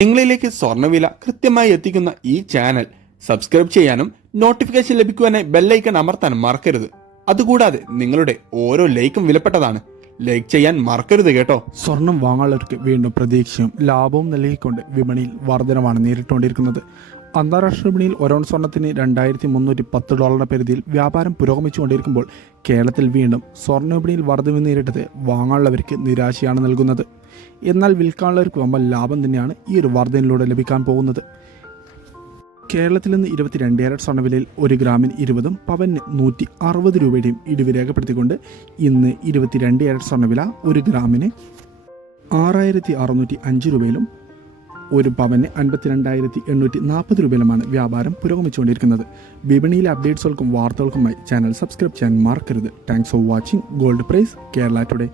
നിങ്ങളിലേക്ക് സ്വർണ്ണവില കൃത്യമായി എത്തിക്കുന്ന ഈ ചാനൽ സബ്സ്ക്രൈബ് ചെയ്യാനും നോട്ടിഫിക്കേഷൻ ലഭിക്കുവാനായി ബെല്ലൈക്കൺ അമർത്താനും മറക്കരുത്. അതുകൂടാതെ നിങ്ങളുടെ ഓരോ ലൈക്കും വിലപ്പെട്ടതാണ്. ലൈക്ക് ചെയ്യാൻ മറക്കരുത് കേട്ടോ. സ്വർണം വാങ്ങാനുള്ളവർക്ക് വീണ്ടും പ്രതീക്ഷയും ലാഭവും നൽകിക്കൊണ്ട് വിപണിയിൽ വർധനമാണ് നേരിട്ടുകൊണ്ടിരിക്കുന്നത്. അന്താരാഷ്ട്ര വിപണിയിൽ ഒരോൺ സ്വർണ്ണത്തിന് $2,310 പരിധിയിൽ വ്യാപാരം പുരോഗമിച്ചുകൊണ്ടിരിക്കുമ്പോൾ കേരളത്തിൽ വീണ്ടും സ്വർണ്ണ വിപണിയിൽ വർധന നേരിട്ടത് വാങ്ങാനുള്ളവർക്ക് നിരാശയാണ് നൽകുന്നത്. എന്നാൽ വിൽക്കാനുള്ളവർക്ക് വമ്പൻ ലാഭം തന്നെയാണ് ഈ ഒരു വർധനയിലൂടെ ലഭിക്കാൻ പോകുന്നത്. കേരളത്തിൽ നിന്ന് 22 കാരറ്റ് സ്വർണ്ണവിലയിൽ 1 ഗ്രാമിന് 20 പവന് 160 രൂപയുടെയും ഇടിവ് രേഖപ്പെടുത്തിക്കൊണ്ട് ഇന്ന് 22 കാരറ്റ് സ്വർണ്ണവില 1 ഗ്രാമിന് 6,605 രൂപയിലും 1 പവന് 52,840 രൂപയിലുമാണ് വ്യാപാരം പുരോഗമിച്ചുകൊണ്ടിരിക്കുന്നത്. വിപണിയിലെ അപ്ഡേറ്റ്സുകൾക്കും വാർത്തകൾക്കുമായി ചാനൽ സബ്സ്ക്രൈബ് ചെയ്യാൻ മറക്കരുത്. Thanks for watching. Gold price Kerala today.